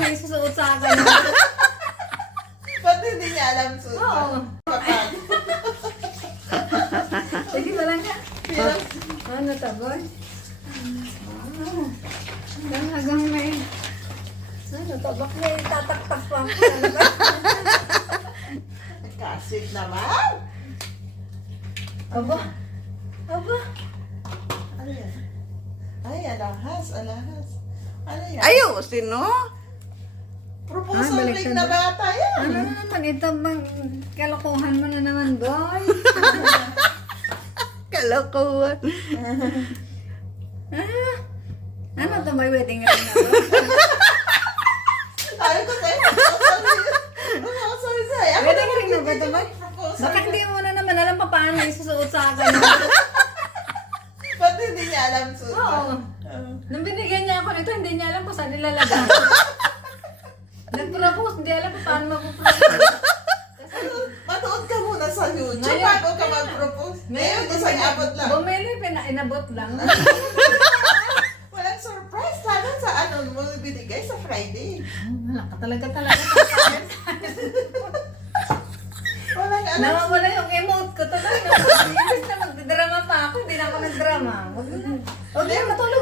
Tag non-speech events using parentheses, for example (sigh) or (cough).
paano isusuot sa akin. (laughs) Ba't hindi niya alam suot? Oo. (laughs) Sige, walang ka. Hirap. Ano to, boy? Wow. Hanggang may... Ano to? Bak may tataktak pa. Ba? (laughs) Kasig naman. Aba. Aba. Ano yan? Ay, alahas, alahas. Ano yan? Ayusin, no? Proposal Ah, ring na bata yan. Ano na naman ito bang kalokohan mo na naman, boy? (laughs) Kalokohan. Ah, ano to? May wedding ring na ba? Sabi ko sa'yo, proposal ring. Proposal sa'yo. Ako Wedding ring na ba ito, proposal Baka hindi mo na naman alam pa paano isusuot sa akin. Ba't hindi niya alam suot? Oo. Ah. Nung binigyan niya ako nito, hindi niya alam kung saan nilalagay. Nag-propose, hindi alam kung paano mag-propose. (laughs) Manood ka muna sa YouTube Ngayon- bago ka mag-propose. Ngayon, niya abot lang. Bumili, pina, inabot lang. (laughs) Walang surprise. Sana sa ano mo binigay sa Friday. Wala ka talaga talaga. (laughs) Walang ano. Nawawala yung emote ko talaga. Imbis na magdrama pa ako, hindi na ako nagdrama. Huwag na. Huwag na, matulog